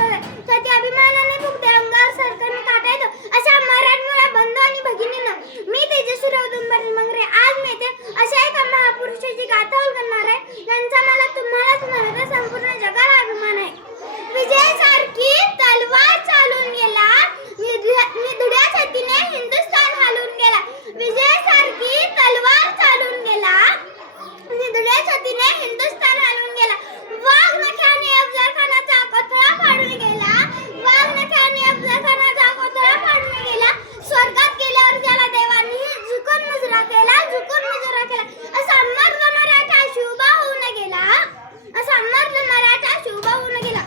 त्याच्या अभिमानाने फुगते अंगावर सरकारने काटा येतो अशा मराठमोळ्या बंधू आणि भगिनींना मी तेजस्वी औदुंबर मंगरे आज मी येते अशा एका महापुरुषाची गाथा उलगडणार आहे ज्यांचा मला तुम्हालाच नव्हे तर संपूर्ण जगाला अभिमान आहे। विजयासारखी तलवार चालून गेला निधड्या छातीने हिंदुस्थान हालून गेला। विजयासारखी तलवार चालून गेला निधड्या छातीने हिंदुस्थान हालून गेला। वाघ नख्याने अफजल खानाचा कोथळा फाडून गेला वाघ नख्याने अफजल खानाचा कोथळा फाडून गेला। स्वर्गात गेल्यावर त्याला देवानी झुकून मुजरा केला असा मर्द मराठा शिवबा होऊन गेला असा मर्द मराठा शिवबा होऊन गेला।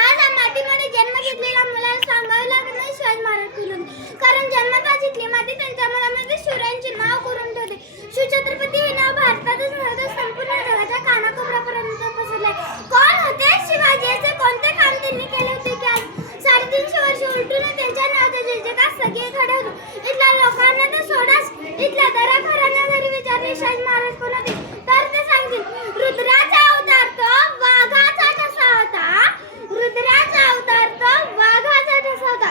आज या मातीमध्ये जन्म घेतलेल्या मुलाला सांगावं लागत नाही शिवाजी महाराज फिरून कारण जन्मताच इथली माती त्यांच्या मनामध्ये शिवरायांचे नाव करून ठेवते। शिवछत्रपती हे नाव भारतातच नव्हे तर संपूर्ण जगाच्या कानाकोपऱ्यापर्यंत पसरले। कोण होते शिवाजी असे कोणते काम त्यांनी केले होते की आज 350 वर्ष उलटून त्यांच्या नावाच्या जयजयकार सगळे खडे होते। इथल्या लोकांना तर सोडाच इथल्या दराखोरांना जरी विचारले शिवाजी महाराज कोण होते तर ते सांगतील रुद्राचा अवतार तो वाघाचा ठसा होता रुद्राचा अवतार तो वाघाचा ठसा होता।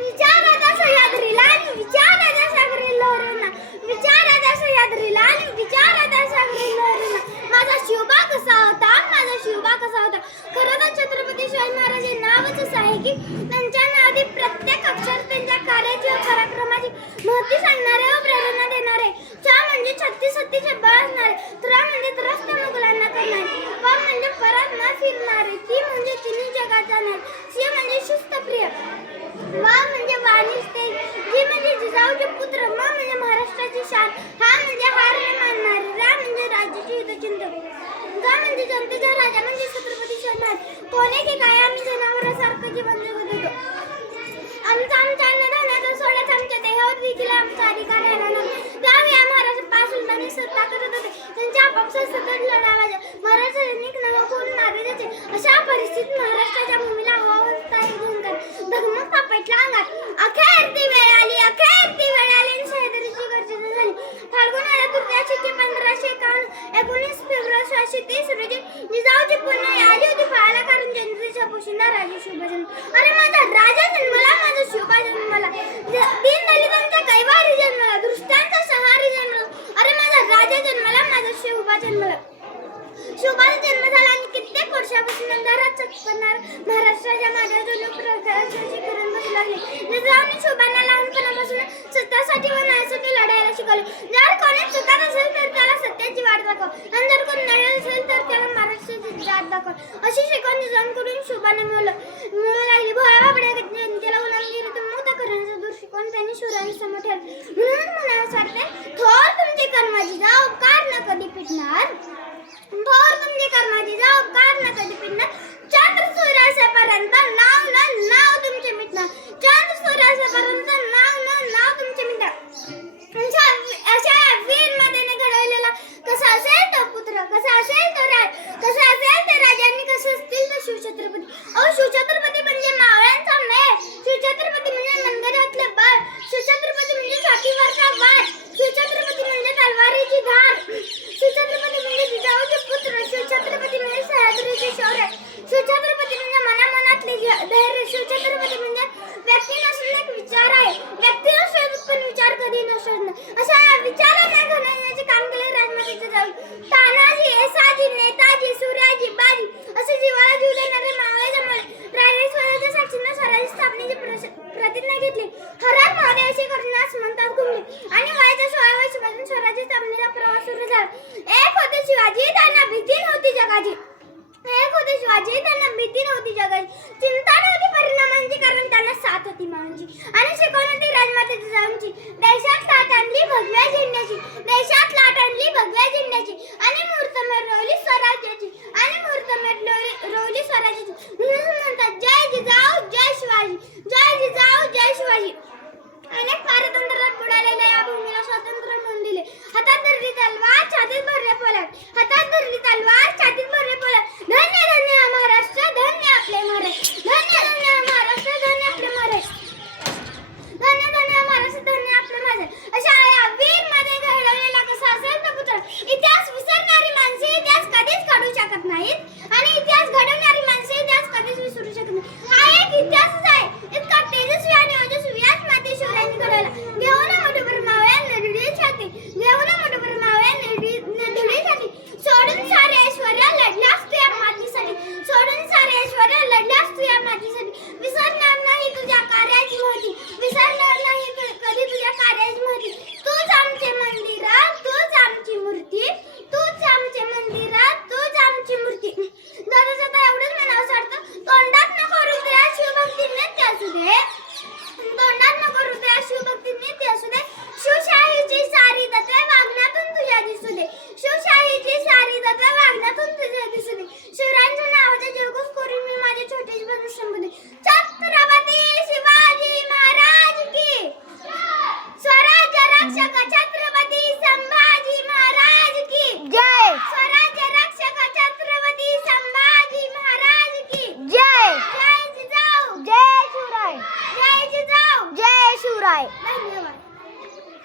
विचाराचा सह्याद्रीला आणि विचाराचा सागरी लहरींना विचाराचा सह्याद्रीला आणि विचाराचा सागरी लहरींना माझा शिवबा कसा होता माझा शिवबा कसा होता। खरं तर छत्रपती शिवाजी महाराज हे नावच असं आहे की त्यांच्या नावातील प्रत्येक अक्षर त्यांच्या कार्याची व पराक्रमाची महती सांगणारे व प्रेरणा देणारे। चा म्हणजे 36 सत्तेचे बळ असणारे त्रा म्हणजे त्रस्त मुघलांना करणारे प म्हणजे परत न फिरणारे ती म्हणजे तिन्ही जगात जाणारे सी म्हणजे शिस्तप्रिय वा म्हणजे वाणिज्य जी म्हणजे जिजाऊचे पुत्र म म्हणजे महाराष्ट्राची शान हा म्हणजे हार न मानणारे रा म्हणजे राज्याचे हितचिंतक गा म्हणजे जनतेचा राजा म्हणजे छत्रपती शिवाजी महाराज। कोणी की काय आम्ही जनावरासारखं जीवन जगत होतो आमच्या अन्नधान्याचा सोडाच आमच्या देहावर देखील आमचा अधिकार राहिला त्यावेळी महाराज पाच सुलतानी सत्ता करत होते त्यांच्या आपापसात सतत लढावा महाराज सैनिक नाव करून मारले जायचे। अशा परिस्थितीत महाराष्ट्राच्या भूमीला अवस्था धगमग तापटला अंगात अखेर ती वेळ आली आणि सह्याद्रीची गर्जना झाली। फाल्गुन आला तृतीयाशी 1551 19 फेब्रुवारी 1630 रोजी जिजाऊची पुन्हा आली होती फळाला कारण जनतेच्या पोशिंदा राजा शिवबा जन्मला। अरे माझा राजा जन्मला माझा शिवबा जन्मला तीन दलितांच्या कैवारी जन्मला दृष्टांचा सहारी जन्मला। अरे माझा राजा जन्मला माझा शिवबा जन्मला। शिवबाचा जन्म झाला आणि कित्येक वर्षापासून अंधारात चटकणार महाराष्ट्राच्या माझ्या प्रकाशाची किरण बसू लागली। जिजाऊंनी शिवबांना लहानपणापासून सत्यासाठी व न्यायासाठी लढायला शिकवले। जर कोणी चुकत असेल तर त्याला सत्याची वाट दाखव आणि जर कोणी नडत असेल तर त्याला महाराष्ट्राची जात दाखव अशी शिकवण जिजाऊंकडून शिवबांना मिळू लागली। भोळ्या बाबड्या जनतेला गुलामगिरीतून मुक्त करण्याचा दृष्टिकोन त्यांनी शिवरायांसमोर ठेवला। म्हणून म्हणावं वाटते थोर तुमचे कर्म जिजाऊ उपकार न कधी फिटणार थोर तुमचे कर्माची जबाबदार न कधी पिटणार चंद्र सूर्यासेपर्यंत नाव तुमचे मिटणार चंद्र सूर्यासेपर्यंत नाव तुमचे मिटणार। अशा वीर मदेने घडवलेला कसा असेल तो पुत्र कसा असेल तो राज कसा असेल ते राजांनी कसे असतील तर शिवछत्रपती शिवछत्रपती म्हणजे मावळ्यांचा मेळ शिवछत्रपती म्हणजे मनगटातले बळ शिवछत्रपती म्हणजे छातीवरचा वार शिवछत्रपती म्हणजे तलवारीची धार शिवछत्रपती म्हणजे जिजाऊचे पुत्र शिवछत्रपती म्हणजे सह्याद्रीचे शौर्य शिवछत्रपती म्हणजे मनामनातले धैर्य शिवछत्रपती म्हणजे व्यक्ती नसून एक विचार आहे व्यक्ती नसून पण विचार कधी नसून अशा विचारांना घडवण्याचे काम केले राजमाता जिजाऊ। तानाजी येसाजी नेताजी सूर्याजी बाजी असे जीवाला जीव देणारे मावळे जन्मले। राजे स्वराज्य साक्षीने स्वराज्य स्थापनेची प्रतिज्ञा घेतली। हर महादेव अशी करण्यास म्हणतात घुमली आणि वयाच्या 16व्या वर्षापासून स्वराज्य स्थापनेचा प्रवास सुरू झाला। एक होते शिवाजी त्यांना भीती नव्हती जगाची चिंता नव्हती परिणामांची कारण त्यांना साथ होती मावांची आणि शिकवण होती राजमाता जिजाऊंची। देशात लाट आणली भगव्या झेंड्याची आणि मुहूर्तमेढ रोवली स्वराज्याची म्हणून म्हणतात जय जिजाऊ जय शिवाजी जय जिजाऊ जय शिवाजी। अनेक पारतंत्र्यात बुडालेल्या या भूमीला स्वातंत्र्य मिळवून दिले। हातात धरली तलवार छातीत भरले पोलाद धन्य धन्य महाराष्ट्र धन्य आपले महाराष्ट्र धन्य महाराष्ट्र धन्य आपले महाराष्ट्र धन्य आपले महाराष्ट्र। अशा या वीर मध्ये घडवलेला कसा असेल तो पुत्र इतिहास विसरणारी माणसे इतिहास कधीच घडू शकत नाहीत आणि इतिहास घडवणारी माणसे इतिहास कधीच विसरू सुरू आहे. धन्यवाद.